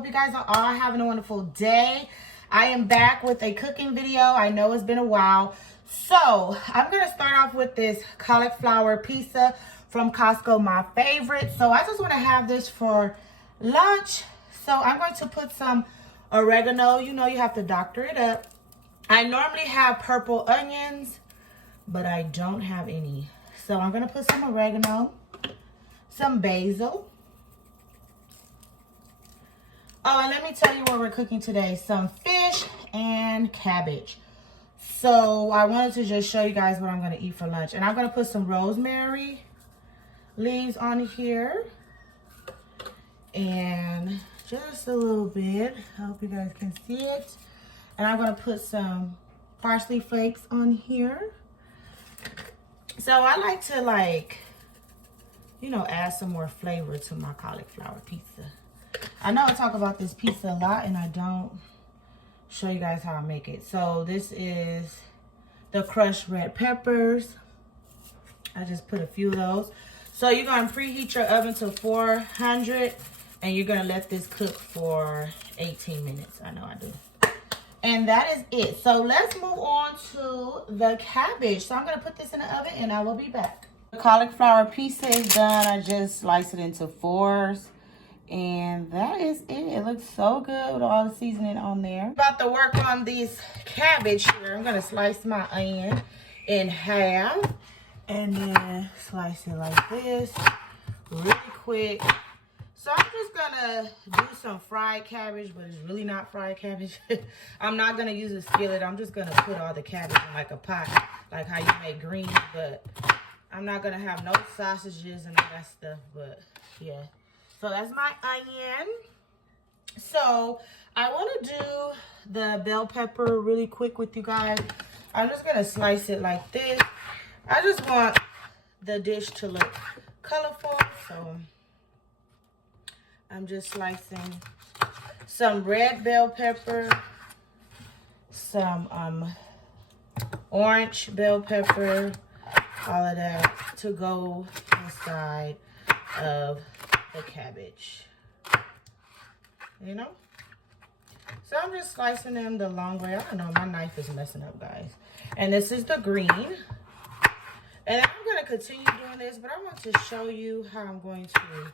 hope you guys are all having a wonderful day. I am back with a cooking video. I know it's been a while. So I'm going to start off with this cauliflower pizza from Costco, my favorite. So I just want to have this for lunch. So I'm going to put some oregano. You know you have to doctor it up. I normally have purple onions, but I don't have any. So I'm going to put some oregano, some basil. Oh, and let me tell you what we're cooking today. Some fish and cabbage. So I wanted to just show you guys what I'm going to eat for lunch. And I'm going to put some rosemary leaves on here. And just a little bit. I hope you guys can see it. And I'm going to put some parsley flakes on here. So I like to add some more flavor to my cauliflower pizza. I know I talk about this pizza a lot and I don't show you guys how I make it. So this is the crushed red peppers. I just put a few of those. So you're going to preheat your oven to 400 and you're going to let this cook for 18 minutes. I know I do. And that is it. So let's move on to the cabbage. So I'm going to put this in the oven and I will be back. The cauliflower pizza is done. I just sliced it into fours. And that is it. It looks so good with all the seasoning on there. About to work on this cabbage here. I'm going to slice my onion in half. And then slice it like this. Really quick. So I'm just going to do some fried cabbage. But it's really not fried cabbage. I'm not going to use a skillet. I'm just going to put all the cabbage in like a pot. Like how you make greens. But I'm not going to have no sausages and all that stuff. But yeah. So that's my onion. So I want to do the bell pepper really quick with you guys. I'm just going to slice it like this. I just want the dish to look colorful. So I'm just slicing some red bell pepper, some orange bell pepper, all of that to go inside of the cabbage, you know. So I'm just slicing them the long way. I don't know, my knife is messing up, guys. And this is the green. And I'm going to continue doing this, but I want to show you how I'm going to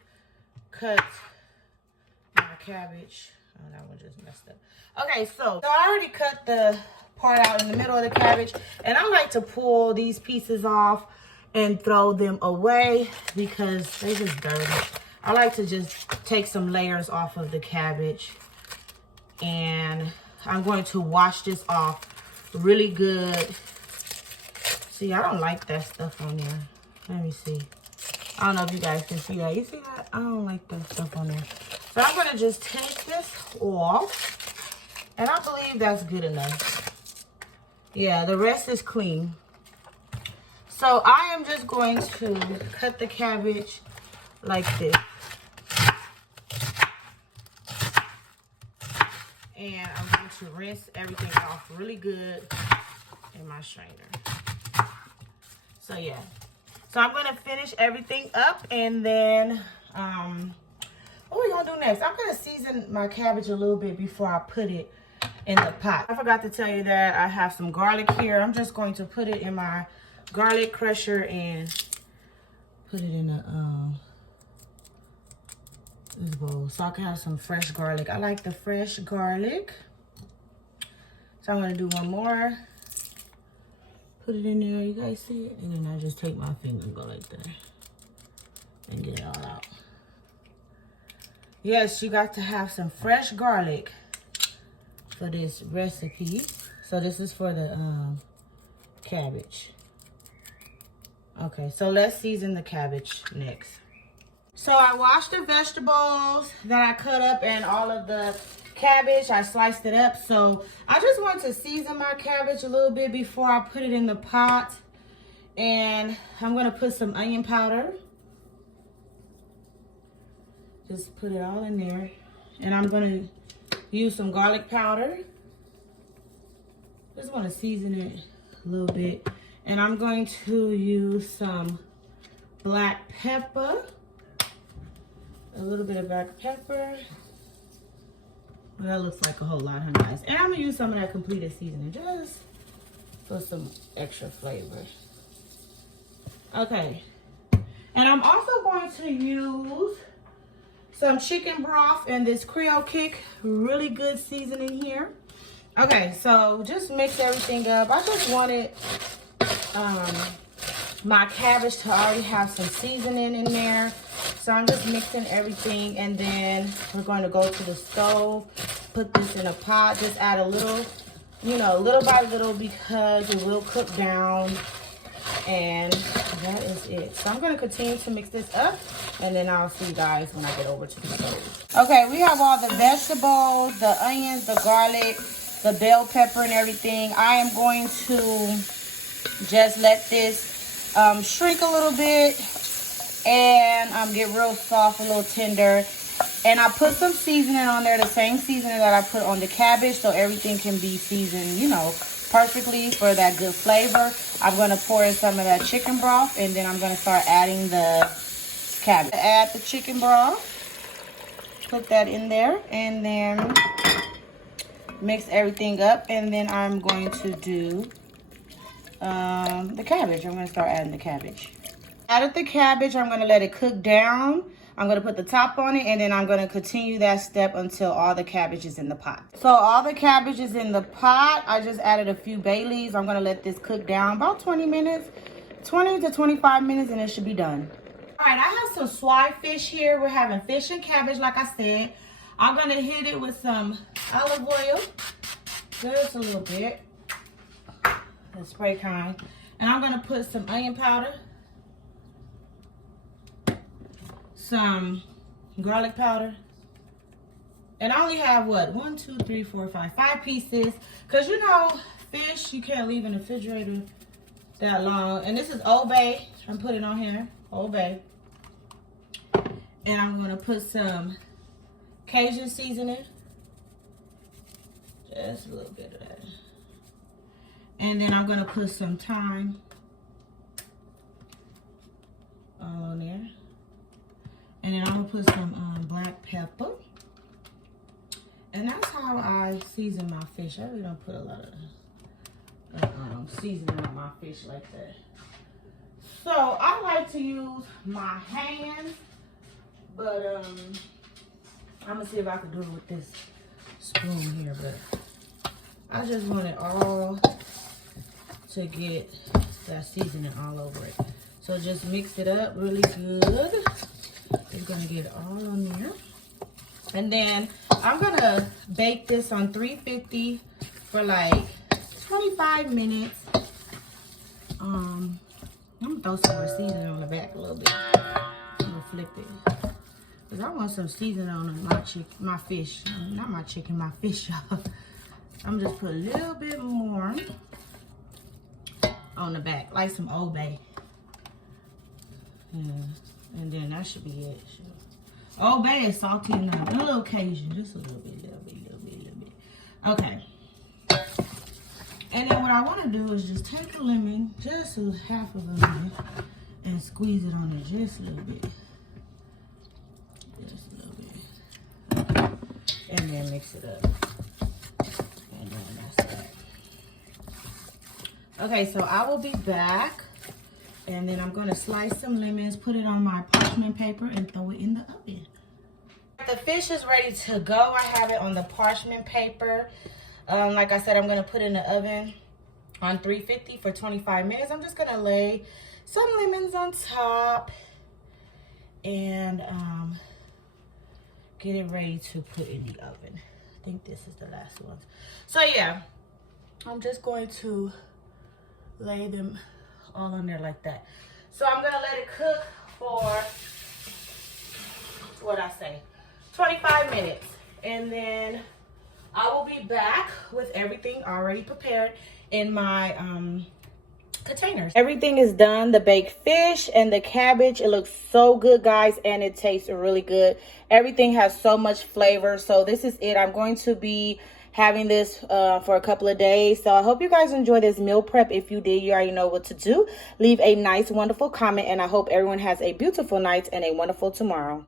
cut my cabbage. Oh, that one just messed up. Okay, so I already cut the part out in the middle of the cabbage, and I like to pull these pieces off and throw them away because they just dirty. I like to just take some layers off of the cabbage, and I'm going to wash this off really good. See, I don't like that stuff on there. Let me see. I don't know if you guys can see that. You see that? I don't like that stuff on there. So I'm going to just take this off, and I believe that's good enough. Yeah, the rest is clean. So I am just going to cut the cabbage like this. And I'm going to rinse everything off really good in my strainer. So yeah. So I'm going to finish everything up, and then what are we going to do next? I'm going to season my cabbage a little bit before I put it in the pot. I forgot to tell you that I have some garlic here. I'm just going to put it in my garlic crusher and put it in this bowl so I can have some fresh garlic. I like the fresh garlic. So I'm going to do one more. Put it in there. You guys see it? And then I just take my finger and go like that and get it all out. Yes, you got to have some fresh garlic for this recipe. So this is for the cabbage. Okay, so let's season the cabbage next. So I washed the vegetables that I cut up and all of the cabbage. I sliced it up. So I just want to season my cabbage a little bit before I put it in the pot. And I'm going to put some onion powder. Just put it all in there. And I'm going to use some garlic powder. Just want to season it a little bit. And I'm going to use some black pepper. A little bit of black pepper. Well, that looks like a whole lot, huh, guys? And I'm gonna use some of that completed seasoning just for some extra flavor. Okay. And I'm also going to use some chicken broth and this Creole Kick. Really good seasoning here. Okay, so just mix everything up. I just wanted my cabbage to already have some seasoning in there. So I'm just mixing everything, and then we're going to go to the stove, put this in a pot, just add a little, you know, little by little, because it will cook down, and that is it. So I'm going to continue to mix this up, and then I'll see you guys when I get over to the stove. Okay, we have all the vegetables, the onions, the garlic, the bell pepper, and everything. I am going to just let this shrink a little bit and get real soft, a little tender. And I put some seasoning on there, the same seasoning that I put on the cabbage, so everything can be seasoned, you know, perfectly for that good flavor. I'm going to pour in some of that chicken broth, and then I'm going to start adding the cabbage. Add the chicken broth, put that in there, and then mix everything up. And then I'm going to do the cabbage. I'm going to start adding the cabbage. Added the cabbage. I'm going to let it cook down. I'm going to put the top on it, and then I'm going to continue that step until all the cabbage is in the pot. So all the cabbage is in the pot. I just added a few bay leaves. I'm going to let this cook down about 20 minutes, 20 to 25 minutes, and it should be done. All right, I have some swai fish here. We're having fish and cabbage, like I said. I'm going to hit it with some olive oil, just a little bit, the spray kind. And I'm going to put some onion powder, some garlic powder, and I only have what, 1, 2, 3, 4, 5 pieces, because you know fish you can't leave in the refrigerator that long. And this is Old Bay. I'm putting it on here, Old Bay. And I'm going to put some Cajun seasoning, just a little bit of that, and then I'm going to put some thyme all on there. And then I'm going to put some black pepper. And that's how I season my fish. I really don't put a lot of seasoning on my fish like that. So I like to use my hands. But I'm going to see if I can do it with this spoon here. But I just want it all to get that seasoning all over it. So just mix it up really good. It's going to get all on there. And then I'm going to bake this on 350 for like 25 minutes. I'm going to throw some more seasoning on the back a little bit. I'm going to flip it. Because I want some seasoning on my fish. Not my chicken, my fish, y'all. I'm just put a little bit more on the back, like some Old Bay. Yeah. And then that should be it. Old Bay is salty enough. A little Cajun, just a little bit. Okay. And then what I want to do is just take a lemon, just half of a lemon, and squeeze it on it just a little bit. Just a little bit. Okay. And then mix it up. And then that's that. Okay, so I will be back. And then I'm going to slice some lemons, put it on my parchment paper, and throw it in the oven. The fish is ready to go. I have it on the parchment paper. Like I said, I'm going to put it in the oven on 350 for 25 minutes. I'm just going to lay some lemons on top and get it ready to put in the oven. I think this is the last one. So yeah, I'm just going to lay them all on there like that. So I'm gonna let it cook for, what I say, 25 minutes. And then I will be back with everything already prepared in my containers. Everything is done. The baked fish and the cabbage, it looks so good, guys, and it tastes really good. Everything has so much flavor. So this is it. I'm going to be having this for a couple of days. So I hope you guys enjoy this meal prep. If you did, you already know what to do. Leave a nice, wonderful comment, and I hope everyone has a beautiful night and a wonderful tomorrow.